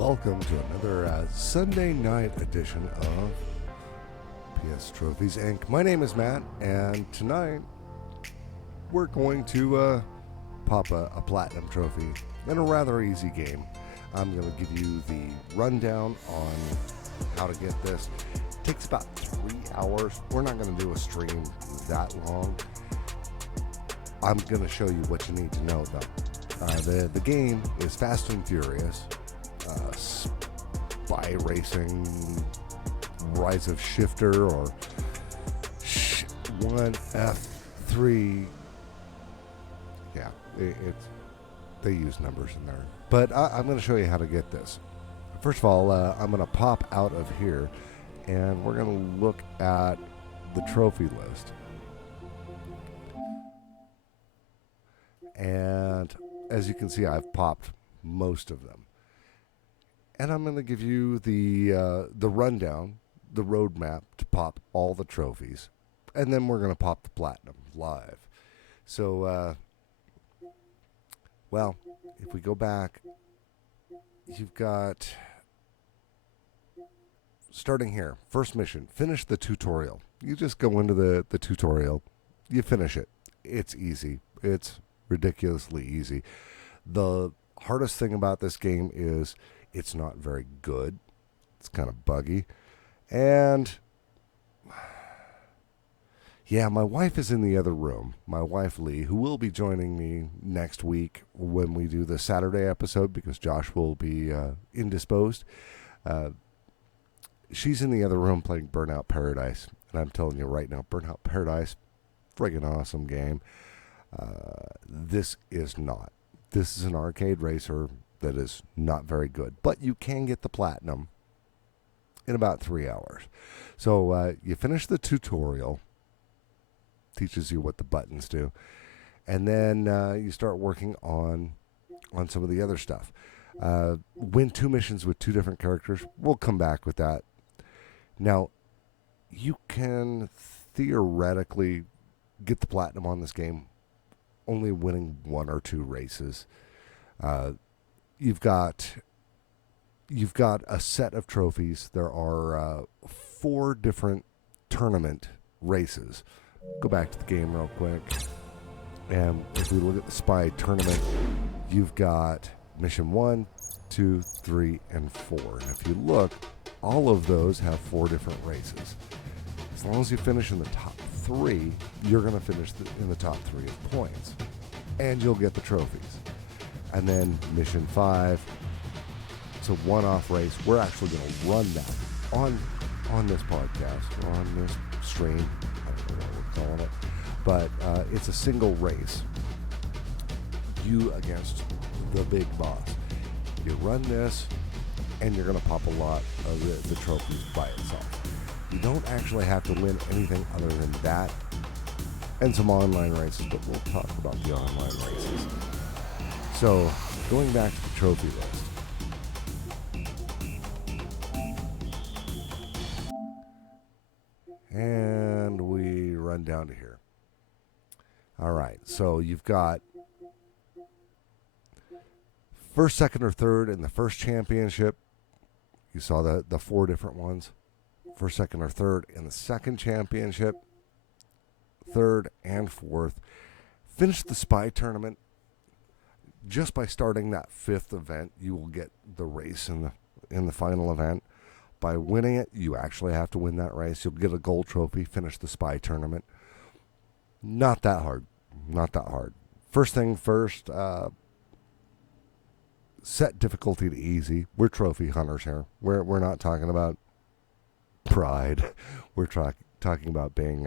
welcome to another Sunday night edition of PS Trophies Inc. My name is Matt, and tonight we're going to pop a platinum trophy in a rather easy game. I'm going to give you the rundown on how to get this. It takes about 3 hours. We're not going to do a stream that long. I'm going to show you what you need to know, though. The game is Fast and Furious, spy racing, Rise of Shifter, or SH1FT3R. Yeah, they use numbers in there. But I'm going to show you how to get this. First of all, I'm going to pop out of here, and we're going to look at the trophy list. And as you can see, I've popped most of them. And I'm going to give you the rundown, the roadmap to pop all the trophies. And then we're going to pop the platinum live. So, well, if we go back, you've got, starting here, first mission, finish the tutorial. You just go into the tutorial, you finish it. It's easy. It's ridiculously easy. The hardest thing about this game is it's not very good. It's kind of buggy. And yeah, my wife is in the other room. My wife, Lee, who will be joining me next week when we do the Saturday episode because Josh will be indisposed. She's in the other room playing Burnout Paradise. And I'm telling you right now, Burnout Paradise, friggin' awesome game. This is not. This is an arcade racer that is not very good. But you can get the platinum in about 3 hours. So you finish the tutorial. Teaches you what the buttons do. And then you start working on some of the other stuff. Win 2 missions with 2 different characters. We'll come back with that. Now, you can theoretically get the platinum on this game only winning 1 or 2 races. You've got a set of trophies. There are 4 different tournament races. Go back to the game real quick. And if we look at the spy tournament, you've got mission 1, 2, 3, and 4. And if you look, all of those have 4 different races. As long as you finish in the top 3, you're going to finish in the top 3 of points. And you'll get the trophies. And then mission 5, it's a one-off race. We're actually going to run that on this podcast, or on this stream. I don't know what we're calling it. But it's a single race. You against the big boss. You run this, and you're going to pop a lot of the trophies by itself. You don't actually have to win anything other than that and some online races, but we'll talk about the online races. So, going back to the trophy list. And we run down to here. All right, so you've got first, second, or third in the first championship. You saw the 4 different ones. First, second, or third in the second championship, third, and fourth. Finish the spy tournament. Just by starting that 5th event, you will get the race in the final event. By winning it, you actually have to win that race. You'll get a gold trophy, finish the spy tournament. Not that hard. Not that hard. First thing first, set difficulty to easy. We're trophy hunters here. We're not talking about pride. We're talking about being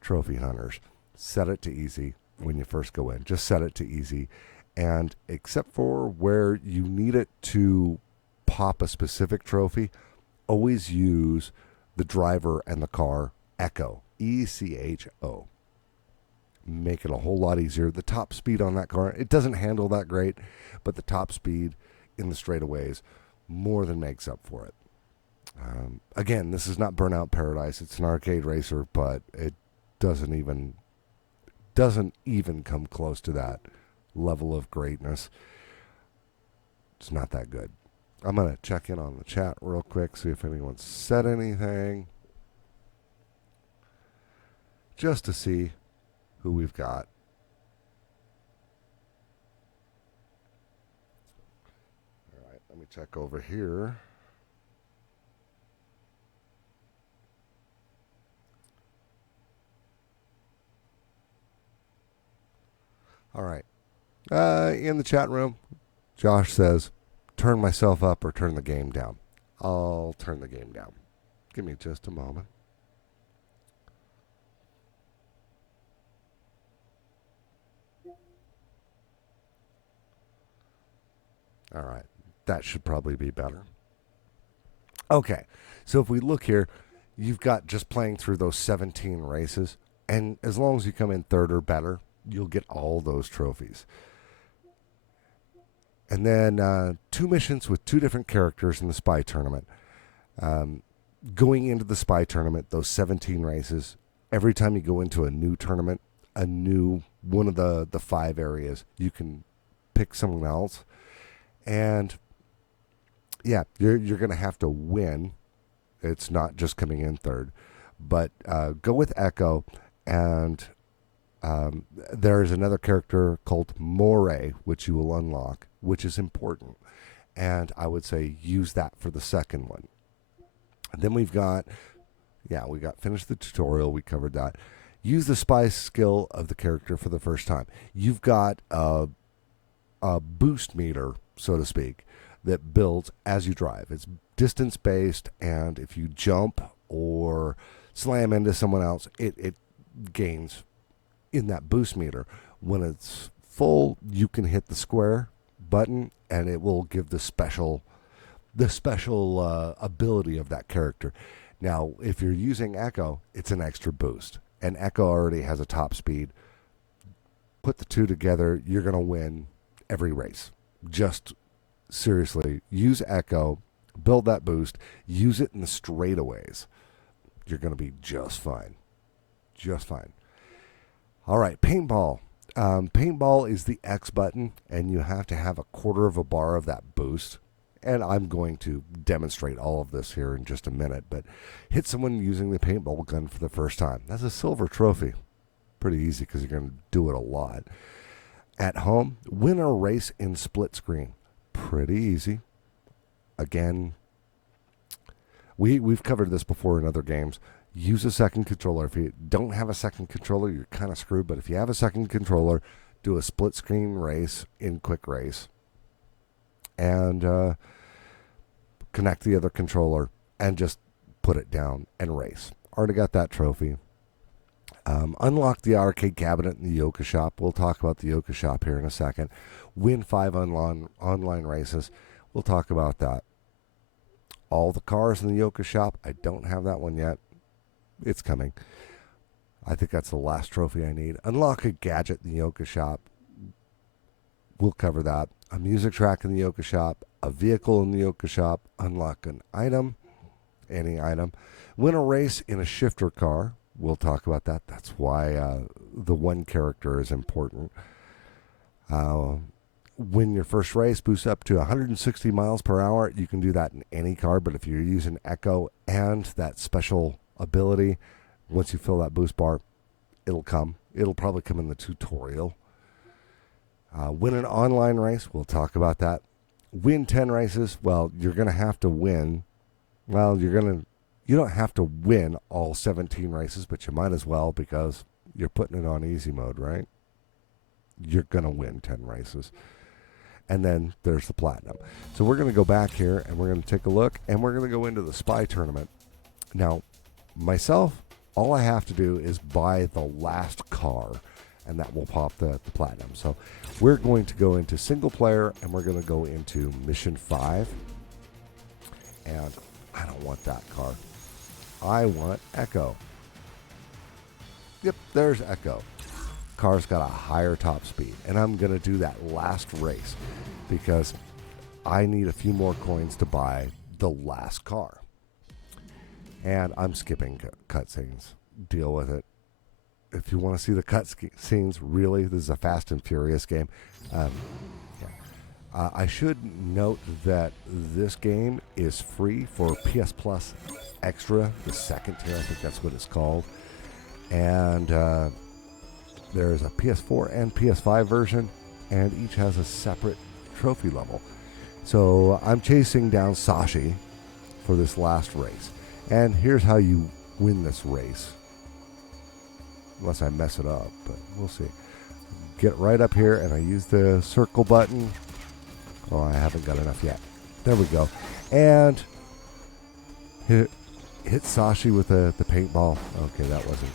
trophy hunters. Set it to easy when you first go in. Just set it to easy. And except for where you need it to pop a specific trophy, always use the driver and the car echo. ECHO. Make it a whole lot easier. The top speed on that car, it doesn't handle that great, but the top speed in the straightaways more than makes up for it. Again, this is not Burnout Paradise. It's an arcade racer, but it doesn't even come close to that level of greatness. It's not that good. I'm going to check in on the chat real quick, see if anyone said anything, just to see who we've got. All right, let me check over here. All right. In the chat room, Josh says, turn myself up or turn the game down. I'll turn the game down. Give me just a moment. All right. That should probably be better. Okay. So if we look here, you've got just playing through those 17 races. And as long as you come in third or better, you'll get all those trophies. And then 2 missions with 2 different characters in the spy tournament. Going into the spy tournament, those 17 races, every time you go into a new tournament, a new one of the 5 areas, you can pick someone else. And yeah, you're going to have to win. It's not just coming in third. But go with Echo, and there is another character called Moray, which you will unlock, which is important. And I would say use that for the second one. And then we got finish the tutorial. We covered that. Use the spy skill of the character for the first time. You've got a boost meter, so to speak, that builds as you drive. It's distance based, and if you jump or slam into someone else, it gains in that boost meter. When it's full, you can hit the square button, and it will give the special ability of that character. Now, if you're using Echo, it's an extra boost, and Echo already has a top speed. Put the 2 together, you're going to win every race. Just seriously, use Echo, build that boost, use it in the straightaways. You're going to be just fine. Just fine. All right, paintball. Paintball is the X button, and you have to have a quarter of a bar of that boost. And I'm going to demonstrate all of this here in just a minute, but hit someone using the paintball gun for the first time. That's a silver trophy. Pretty easy because you're going to do it a lot. At home, win a race in split screen. Pretty easy. Again, we've covered this before in other games. Use a second controller. If you don't have a second controller, you're kind of screwed. But if you have a second controller, do a split screen race in quick race. And connect the other controller and just put it down and race. Already got that trophy. Unlock the arcade cabinet in the Yoka shop. We'll talk about the Yoka shop here in a second. Win 5 online races. We'll talk about that. All the cars in the Yoka shop. I don't have that one yet. It's coming. I think that's the last trophy I need. Unlock a gadget in the Yoka shop. We'll cover that. A music track in the Yoka shop. A vehicle in the Yoka shop. Unlock an item. Any item. Win a race in a shifter car. We'll talk about that. That's why the one character is important. Win your first race, boost up to 160 miles per hour. You can do that in any car, but if you're using Echo and that special ability, once you fill that boost bar, it'll come. It'll probably come in the tutorial. Win an online race. We'll talk about that. Win 10 races. Well, you're going to have to win. Well, you don't have to win all 17 races, but you might as well because you're putting it on easy mode, right? You're going to win 10 races. And then there's the platinum. So we're going to go back here and we're going to take a look and we're going to go into the spy tournament. Now, myself, all I have to do is buy the last car and that will pop the platinum. So we're going to go into single player and we're going to go into mission 5. And I don't want that car. I want Echo. Yep, there's Echo. Car's got a higher top speed. And I'm going to do that last race because I need a few more coins to buy the last car. And I'm skipping cutscenes. Deal with it. If you want to see the cutscenes, really, this is a Fast and Furious game. Yeah. I should note that this game is free for PS Plus Extra, the second tier, I think that's what it's called. And there's a PS4 and PS5 version, and each has a separate trophy level. So I'm chasing down Sashi for this last race. And here's how you win this race. Unless I mess it up, but we'll see. Get right up here, and I use the circle button. Oh, I haven't got enough yet. There we go. And hit Sashi with the paintball. Okay, that wasn't.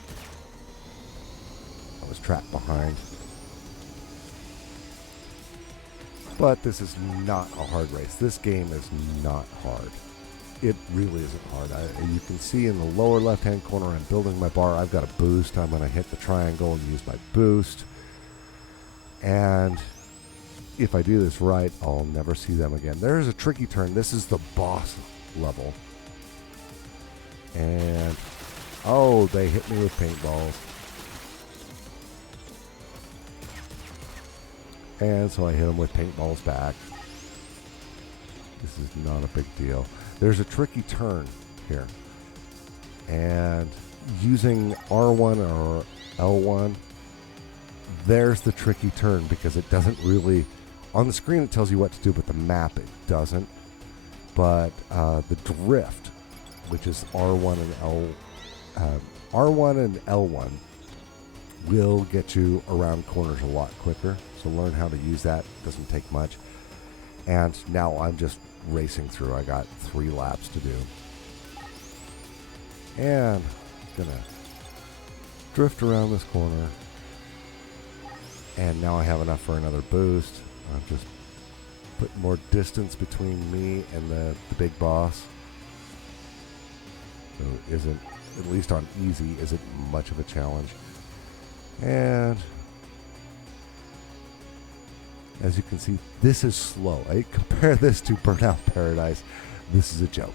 I was trapped behind. But this is not a hard race. This game is not hard. It really isn't hard. You can see in the lower left-hand corner, I'm building my bar. I've got a boost. I'm going to hit the triangle and use my boost. And if I do this right, I'll never see them again. There's a tricky turn. This is the boss level. And, oh, they hit me with paintballs. And so I hit them with paintballs back. This is not a big deal. There's a tricky turn here. And using R1 or L1, there's the tricky turn because it doesn't really... On the screen it tells you what to do, but the map it doesn't. But the drift, which is R1 and L1, will get you around corners a lot quicker. So learn how to use that. It doesn't take much. And now I'm just racing through. I got 3 laps to do. And I'm gonna drift around this corner. And now I have enough for another boost. I'm just putting more distance between me and the big boss. So it isn't, at least on easy, isn't much of a challenge. And as you can see, this is slow. I compare this to Burnout Paradise. This is a joke.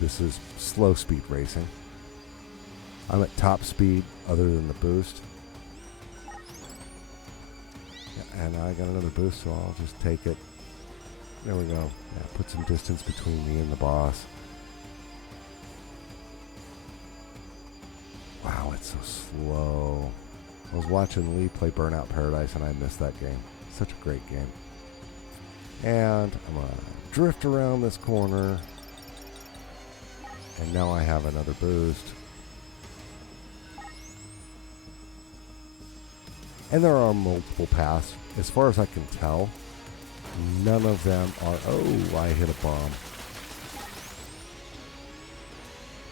This is slow speed racing. I'm at top speed other than the boost. And I got another boost, so I'll just take it. There we go. Yeah, put some distance between me and the boss. Wow, it's so slow. I was watching Lee play Burnout Paradise, and I missed that game. Such a great game. And I'm going to drift around this corner. And now I have another boost. And there are multiple paths. As far as I can tell, none of them are... Oh, I hit a bomb.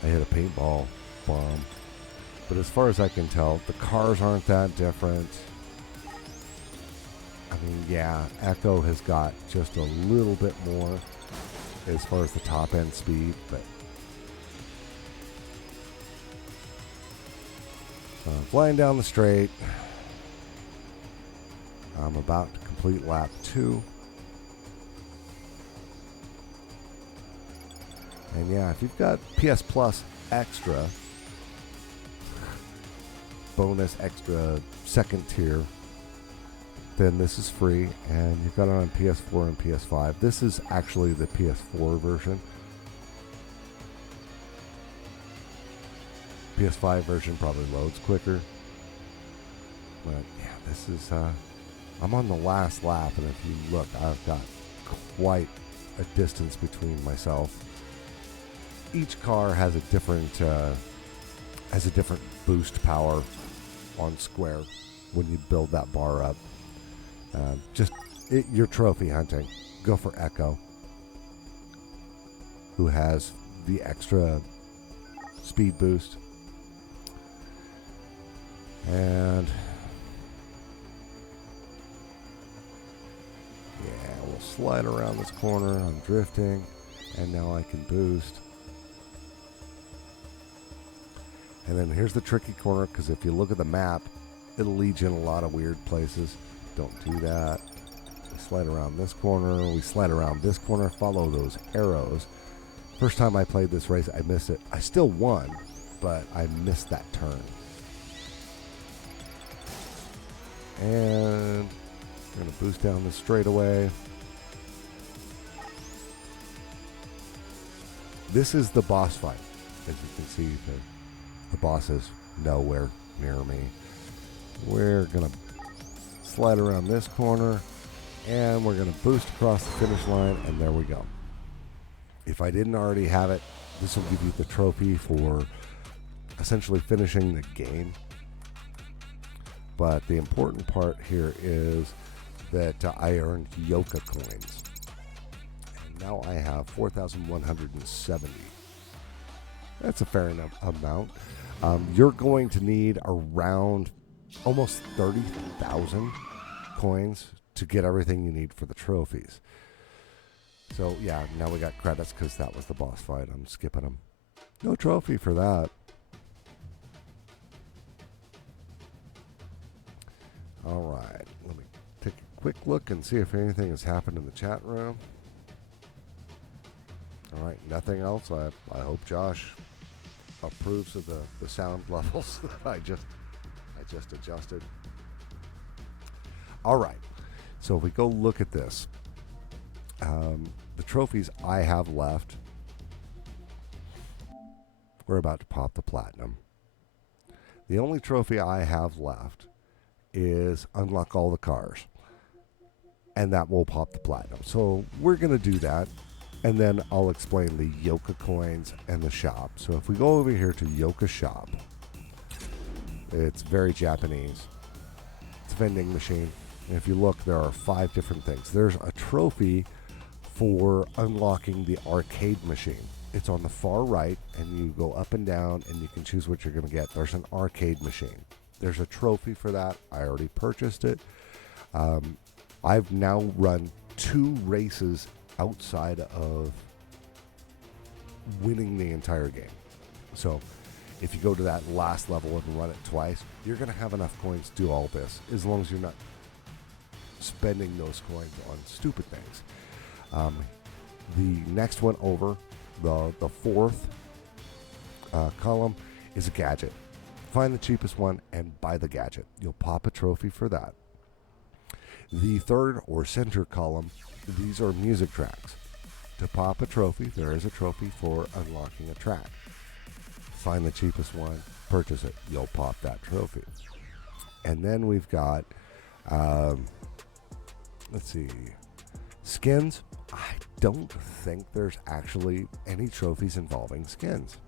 I hit a paintball bomb. But as far as I can tell, the cars aren't that different. I mean, yeah, Echo has got just a little bit more as far as the top end speed, but... flying down the straight. I'm about to complete lap 2. And yeah, if you've got PS Plus Extra, bonus extra second tier, then this is free, and you've got it on PS4 and PS5. This is actually the PS4 version. PS5 version probably loads quicker. But yeah, this is... I'm on the last lap, and if you look, I've got quite a distance between myself. Each car has a different boost power on square when you build that bar up. You're trophy hunting. Go for Echo, who has the extra speed boost. And yeah, we'll slide around this corner. I'm drifting, and now I can boost. And then here's the tricky corner, because if you look at the map, it'll lead you in a lot of weird places. Don't do that. We slide around this corner. We slide around this corner. Follow those arrows. First time I played this race, I missed it. I still won, but I missed that turn. And We're going to boost down the straightaway. This is the boss fight. As you can see, the boss is nowhere near me. We're going to slide around this corner, and we're going to boost across the finish line, and there we go. If I didn't already have it, this will give you the trophy for essentially finishing the game. But the important part here is that I earned Yoka coins. And now I have 4,170. That's a fair enough amount. You're going to need around almost 30,000 coins to get everything you need for the trophies. So yeah, now we got credits because that was the boss fight. I'm skipping them. No trophy for that. All right, let me take a quick look and see if anything has happened in the chat room. All right, nothing else. I hope Josh approves of the sound levels that I just adjusted. All right, so if we go look at this, the trophies I have left, we're about to pop the platinum. The only trophy I have left is unlock all the cars, and that will pop the platinum. So we're going to do that, and then I'll explain the Yoka coins and the shop. So if we go over here to Yoka shop, it's very Japanese. It's a vending machine. And if you look, there are 5 different things. There's a trophy for unlocking the arcade machine. It's on the far right, and you go up and down, and you can choose what you're going to get. There's an arcade machine. There's a trophy for that. I already purchased it. I've now run 2 races outside of winning the entire game. So if you go to that last level and run it twice, you're going to have enough coins to do all this, as long as you're not spending those coins on stupid things. The next one over, the 4th column, is a gadget. Find the cheapest one and buy the gadget. You'll pop a trophy for that. The 3rd or center column, these are music tracks. To pop a trophy, there is a trophy for unlocking a track. Find the cheapest one, purchase it. You'll pop that trophy. And then we've got, let's see, skins. I don't think there's actually any trophies involving skins.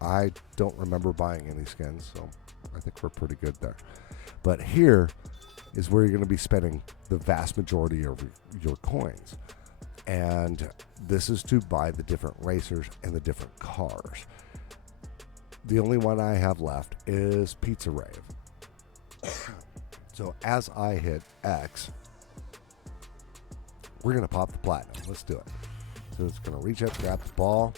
I don't remember buying any skins, so I think we're pretty good there. But here is where you're going to be spending the vast majority of your coins. And this is to buy the different racers and the different cars. The only one I have left is Pizza Rave. So as I hit X, we're going to pop the platinum. Let's do it. So it's going to reach up, grab the ball.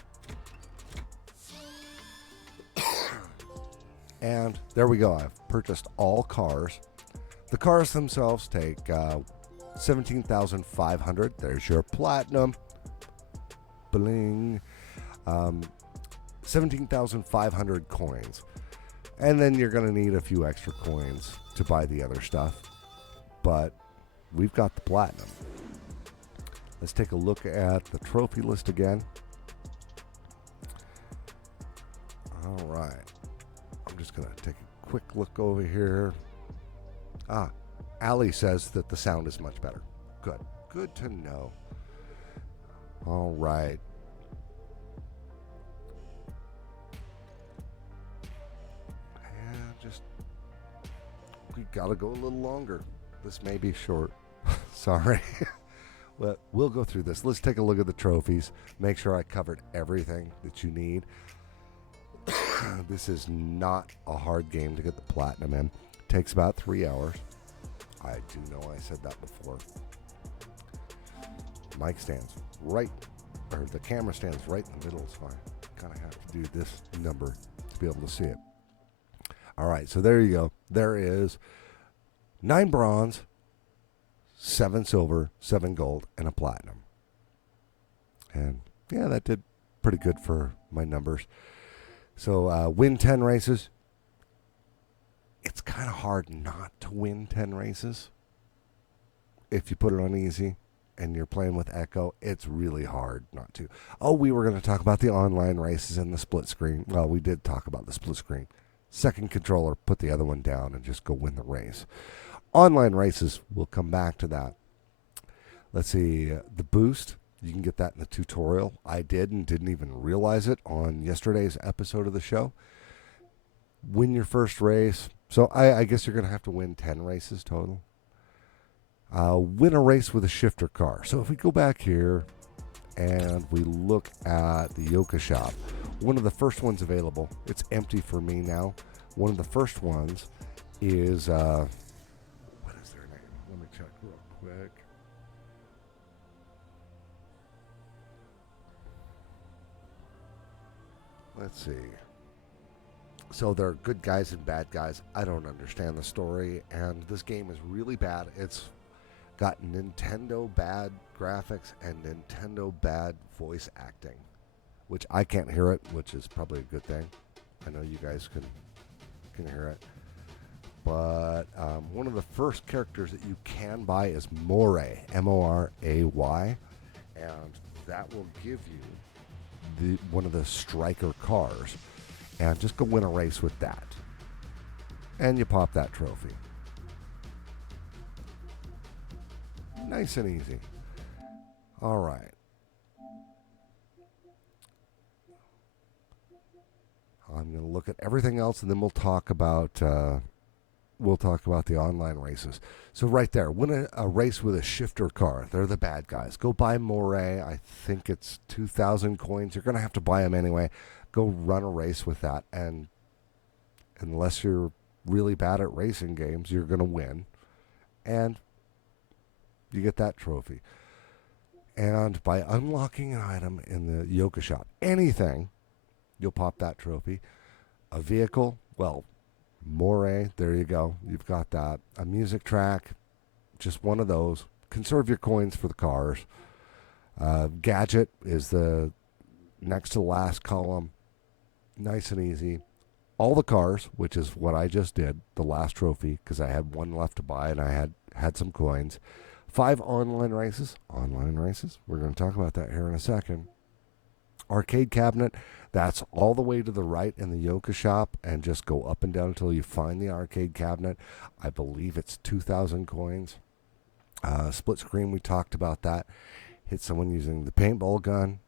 And there we go. I've purchased all cars. The cars themselves take 17,500. There's your platinum. Bling. 17,500 coins. And then you're going to need a few extra coins to buy the other stuff. But we've got the platinum. Let's take a look at the trophy list again. All right. I'm just going to take a quick look over here. Ali says that the sound is much better. Good. Good to know. All right. And we got to go a little longer. This may be short. Sorry. But we'll go through this. Let's take a look at the trophies. Make sure I covered everything that you need. This is not a hard game to get the platinum in. It takes about 3 hours. I do know I said that before. Mic stands right, or the camera stands right in the middle. It's fine. Kind of have to do this number to be able to see it. All right, so there you go. There is 9 bronze, 7 silver, 7 gold, and a platinum. And yeah, that did pretty good for my numbers. So win 10 races. It's kind of hard not to win 10 races. if you put it on easy and you're playing with Echo, it's really hard not to. Oh, we were going to talk about the online races and the split screen. Well, we did talk about the split screen. Second controller, put the other one down and just go win the race. Online races, we'll come back to that. Let's see, the boost, you can get that in the tutorial. I did and didn't even realize it on yesterday's episode of the show. Win your first race. So I guess you're going to have to win 10 races total. Win a race with a shifter car. So if we go back here and we look at the Yoka shop, one of the first ones available, it's empty for me now. One of the first ones is, what is their name? Let me check real quick. Let's see. So there are good guys and bad guys. I don't understand the story, and this game is really bad. It's got Nintendo bad graphics and Nintendo bad voice acting, which I can't hear it, which is probably a good thing. I know you guys can hear it. But one of the first characters that you can buy is Moray, M-O-R-A-Y, and that will give you one of the striker cars. And just go win a race with that. And you pop that trophy. Nice and easy. All right. I'm going to look at everything else, and then we'll talk about the online races. So right there, win a race with a shifter car. They're the bad guys. Go buy Moray. I think it's 2,000 coins. You're going to have to buy them anyway. Go run a race with that, and unless you're really bad at racing games, you're going to win, and you get that trophy. And by unlocking an item in the Yoka shop, anything, you'll pop that trophy. A vehicle, well, Moray, there you go. You've got that. A music track, just one of those. Conserve your coins for the cars. Gadget is the next to the last column. Nice and easy. All the cars, which is what I just did, the last trophy, because I had one left to buy and I had some coins. 5 online races. Online races. We're going to talk about that here in a second. Arcade cabinet. That's all the way to the right in the Yoka shop, and just go up and down until you find the arcade cabinet. I believe it's 2,000 coins. Split screen, we talked about that. Hit someone using the paintball gun.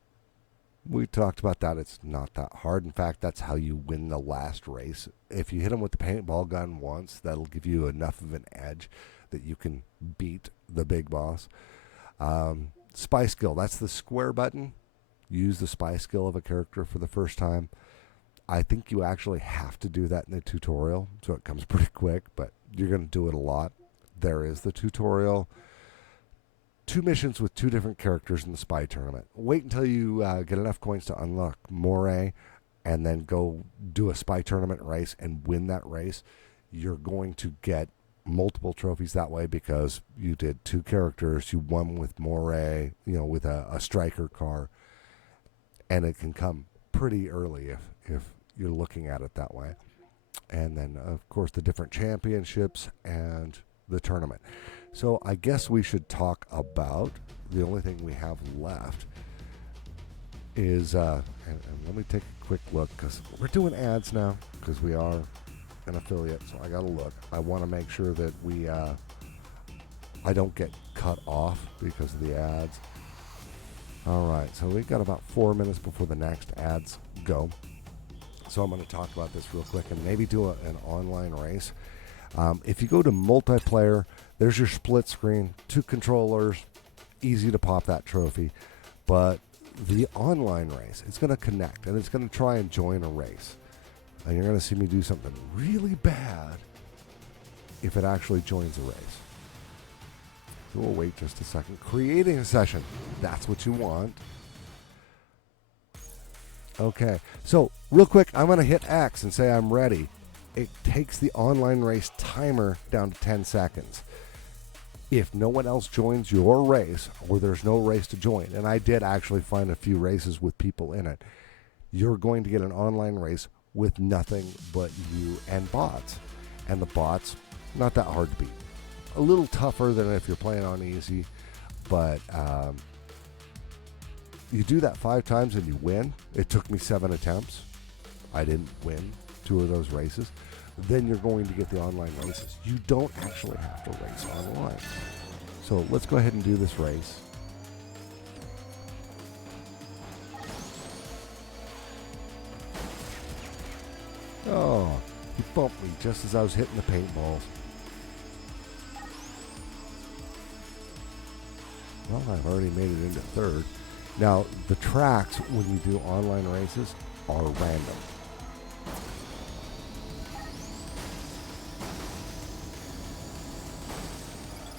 We talked about that. It's not that hard. In fact, that's how you win the last race. If you hit them with the paintball gun once, that'll give you enough of an edge that you can beat the big boss. Spy skill, that's the square button. Use the spy skill of a character for the first time. I think you actually have to do that in the tutorial, so it comes pretty quick, but you're going to do it a lot. There is the tutorial. 2 missions with 2 different characters in the spy tournament. Wait until you get enough coins to unlock Moray, and then go do a spy tournament race and win that race. You're going to get multiple trophies that way because you did 2 characters. You won with Moray, with a striker car, and it can come pretty early if you're looking at it that way. And then, of course, the different championships and the tournament. So I guess we should talk about the only thing we have left is, and let me take a quick look because we're doing ads now because we are an affiliate. So I got to look. I want to make sure that I don't get cut off because of the ads. All right, so we've got about 4 minutes before the next ads go. So I'm going to talk about this real quick and maybe do an online race. If you go to multiplayer, there's your split screen, 2 controllers, easy to pop that trophy. But the online race, it's going to connect, and it's going to try and join a race. And you're going to see me do something really bad if it actually joins a race. So we'll wait just a second. Creating a session, that's what you want. Okay, so real quick, I'm going to hit X and say I'm ready. It takes the online race timer down to 10 seconds. If no one else joins your race, or there's no race to join, and I did actually find a few races with people in it, you're going to get an online race with nothing but you and bots. And the bots, not that hard to beat. a little tougher than if you're playing on easy, but you do that 5 times and you win. It took me 7 attempts. I didn't win 2 of those races. Then you're going to get the online races. You don't actually have to race online. So let's go ahead and do this race. Oh, he bumped me just as I was hitting the paintballs. Well, I've already made it into 3rd. Now, the tracks, when you do online races, are random.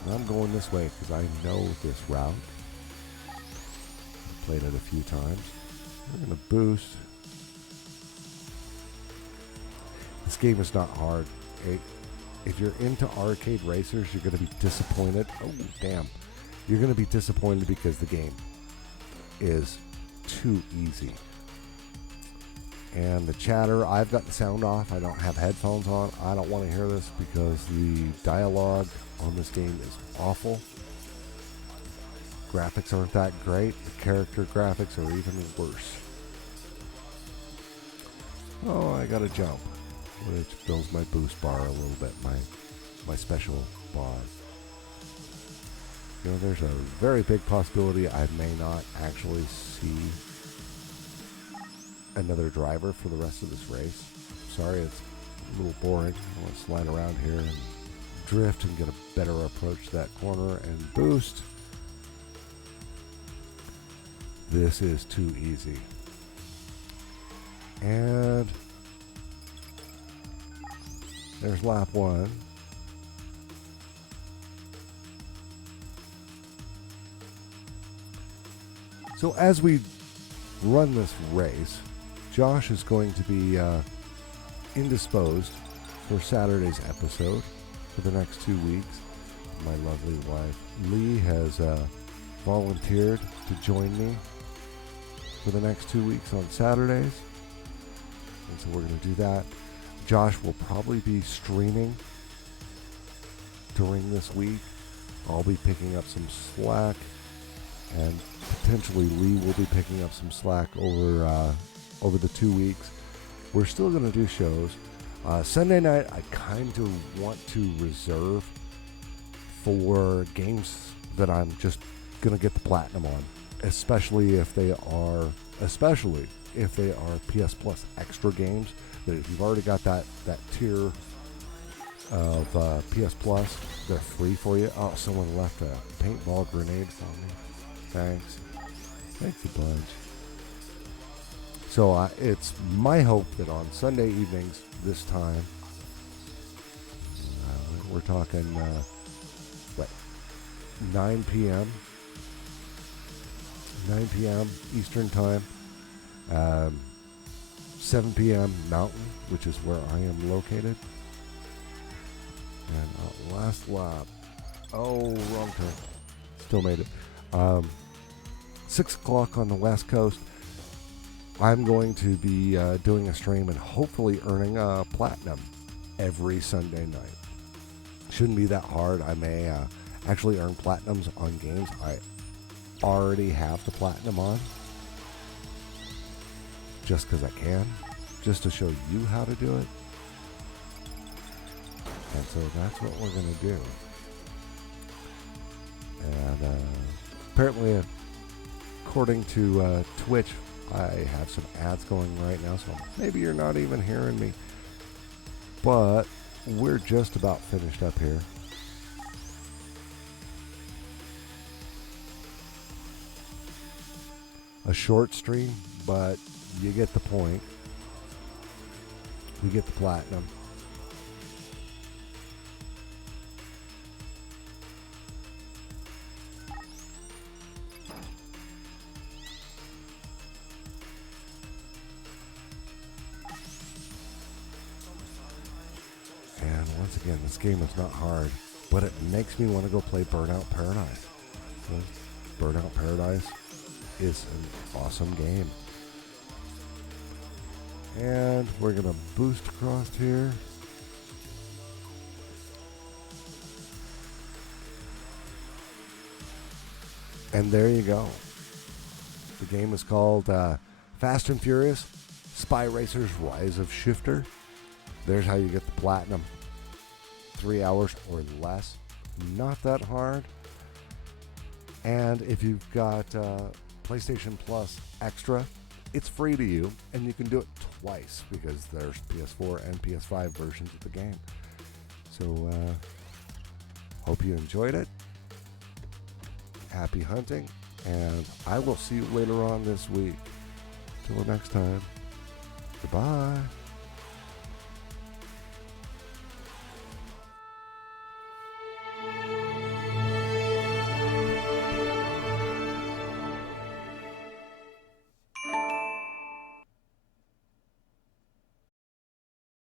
And I'm going this way because I know this route. I've played it a few times. We're going to boost. This game is not hard. If you're into arcade racers, you're going to be disappointed. Oh, damn. You're going to be disappointed because the game is too easy. And the chatter, I've got the sound off. I don't have headphones on. I don't want to hear this because the dialogue on this game is awful. Graphics aren't that great. The character graphics are even worse. Oh, I got to jump, which builds my boost bar a little bit, my special bar. You know, there's a very big possibility I may not actually see another driver for the rest of this race. Sorry, it's a little boring. I want to slide around here and drift and get a better approach to that corner and boost. This is too easy. And there's lap 1. So as we run this race, Josh is going to be indisposed for Saturday's episode for the next 2 weeks. My lovely wife, Lee, has volunteered to join me for the next 2 weeks on Saturdays. And so we're going to do that. Josh will probably be streaming during this week. I'll be picking up some slack, and potentially Lee will be picking up some slack over the 2 weeks. We're still going to do shows. Sunday night, I kind of want to reserve for games that I'm just going to get the platinum on, especially if they are PS Plus extra games. That if you've already got that tier of PS Plus, they're free for you. Oh, someone left a paintball grenade for me. Thanks a bunch. So it's my hope that on Sunday evenings this time, we're talking 9 p.m. 9 p.m. Eastern time, 7 p.m. Mountain, which is where I am located. And last lap. Oh, wrong turn. Still made it. 6 o'clock on the West Coast. I'm going to be doing a stream and hopefully earning a platinum every Sunday night. Shouldn't be that hard. I may actually earn platinums on games I already have the platinum on, just because I can, just to show you how to do it. And so that's what we're going to do. And apparently, according to Twitch, I have some ads going right now, so maybe you're not even hearing me. But we're just about finished up here. A short stream, but you get the point. We get the platinum. And once again, this game is not hard, but it makes me want to go play Burnout Paradise. So, Burnout Paradise is an awesome game. And we're going to boost across here. And there you go. The game is called Fast and Furious Spy Racers Rise of Shifter. There's how you get the platinum. 3 hours or less. Not that hard. And if you've got PlayStation Plus Extra, it's free to you, and you can do it twice because there's PS4 and PS5 versions of the game. So, hope you enjoyed it. Happy hunting, and I will see you later on this week. Till next time, goodbye.